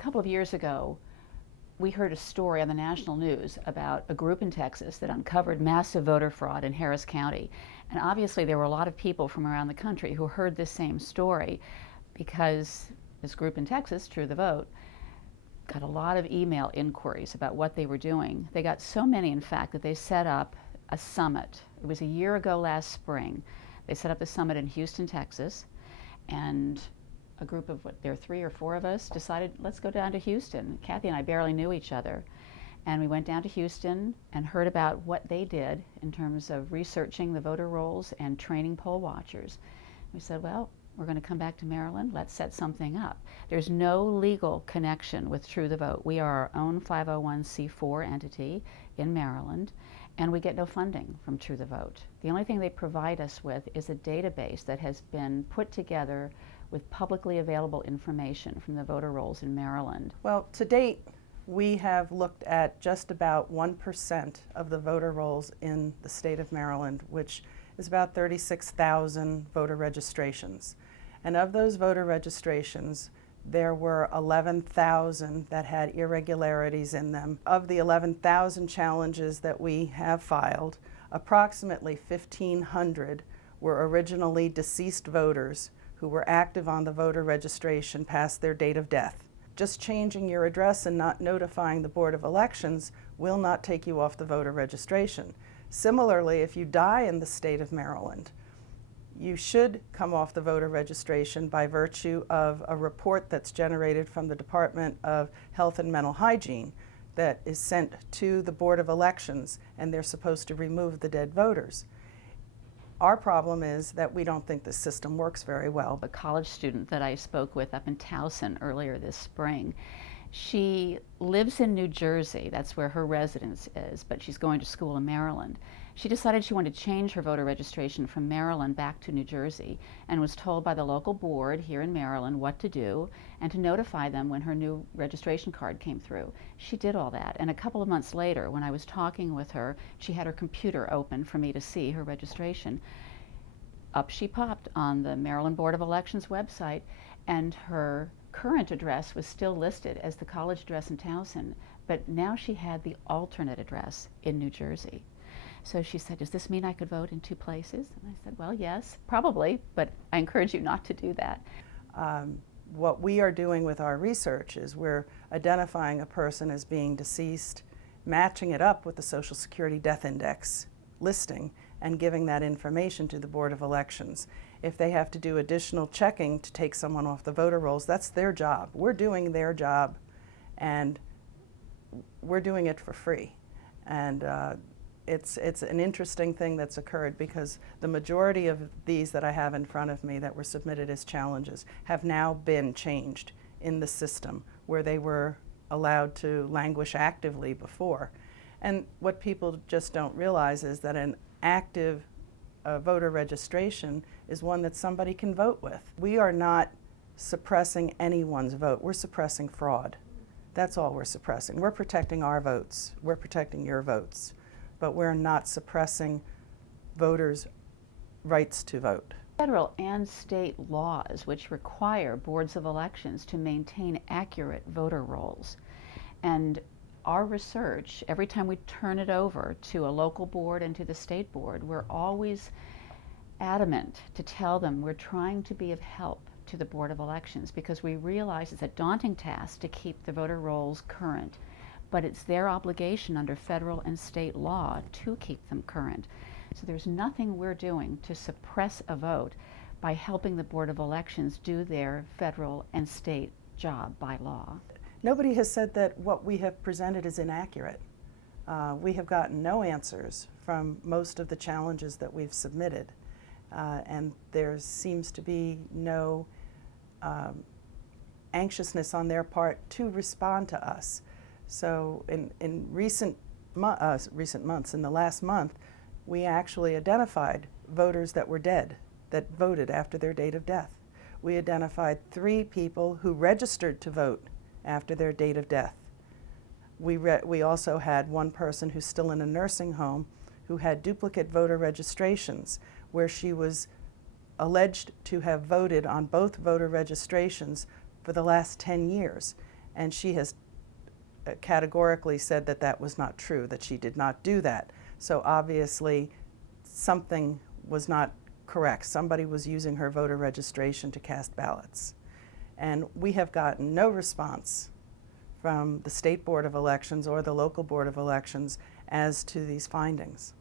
couple of years ago, we heard a story on the national news about a group in Texas that uncovered massive voter fraud in Harris County. And obviously there were a lot of people from around the country who heard this same story because this group in Texas, True the Vote, got a lot of email inquiries about what they were doing. They got so many, in fact, that they set up a summit. It was a year ago last spring. They set up a summit in Houston, Texas, and a group of, there were 3 or 4 of us, decided, let's go down to Houston. Kathy and I barely knew each other. And we went down to Houston and heard about what they did in terms of researching the voter rolls and training poll watchers. We said, well, we're going to come back to Maryland. Let's set something up. There's no legal connection with True the Vote. We are our own 501c4 entity in Maryland, and we get no funding from True the Vote. The only thing they provide us with is a database that has been put together with publicly available information from the voter rolls in Maryland. Well, to date, we have looked at just about 1% of the voter rolls in the state of Maryland, which is about 36,000 voter registrations. And of those voter registrations, there were 11,000 that had irregularities in them. Of the 11,000 challenges that we have filed, approximately 1,500 were originally deceased voters who were active on the voter registration past their date of death. Just changing your address and not notifying the Board of Elections will not take you off the voter registration. Similarly, if you die in the state of Maryland, you should come off the voter registration by virtue of a report that's generated from the Department of Health and Mental Hygiene that is sent to the Board of Elections, and they're supposed to remove the dead voters. Our problem is that we don't think the system works very well. A college student that I spoke with up in Towson earlier this spring, she lives in New Jersey, that's where her residence is, but she's going to school in Maryland. She decided she wanted to change her voter registration from Maryland back to New Jersey and was told by the local board here in Maryland what to do and to notify them when her new registration card came through. She did all that, and a couple of months later, when I was talking with her, she had her computer open for me to see her registration. Up she popped on the Maryland Board of Elections website, and her current address was still listed as the college address in Towson, but now she had the alternate address in New Jersey. So she said, does this mean I could vote in 2 places? And I said, well, yes, probably, but I encourage you not to do that. What we are doing with our research is we're identifying a person as being deceased, matching it up with the Social Security Death Index listing, and giving that information to the Board of Elections. If they have to do additional checking to take someone off the voter rolls, that's their job. We're doing their job, and we're doing it for free. And it's an interesting thing that's occurred because the majority of these that I have in front of me that were submitted as challenges have now been changed in the system where they were allowed to languish actively before. And what people just don't realize is that an active voter registration is one that somebody can vote with. We are not suppressing anyone's vote. We're suppressing fraud. That's all we're suppressing. We're protecting our votes. We're protecting your votes. But we're not suppressing voters' rights to vote. Federal and state laws which require boards of elections to maintain accurate voter rolls. And our research, every time we turn it over to a local board and to the state board, we're always adamant to tell them we're trying to be of help to the Board of Elections because we realize it's a daunting task to keep the voter rolls current, but it's their obligation under federal and state law to keep them current. So there's nothing we're doing to suppress a vote by helping the Board of Elections do their federal and state job by law. Nobody has said that what we have presented is inaccurate. We have gotten no answers from most of the challenges that we've submitted, and there seems to be no anxiousness on their part to respond to us. So in recent months, in the last month, we actually identified voters that were dead, that voted after their date of death. We identified 3 people who registered to vote after their date of death. We also had one person who's still in a nursing home who had duplicate voter registrations where she was alleged to have voted on both voter registrations for the last 10 years. and she has categorically said that that was not true, that she did not do that. So obviously something was not correct. Somebody was using her voter registration to cast ballots. And we have gotten no response from the State Board of Elections or the local Board of Elections as to these findings.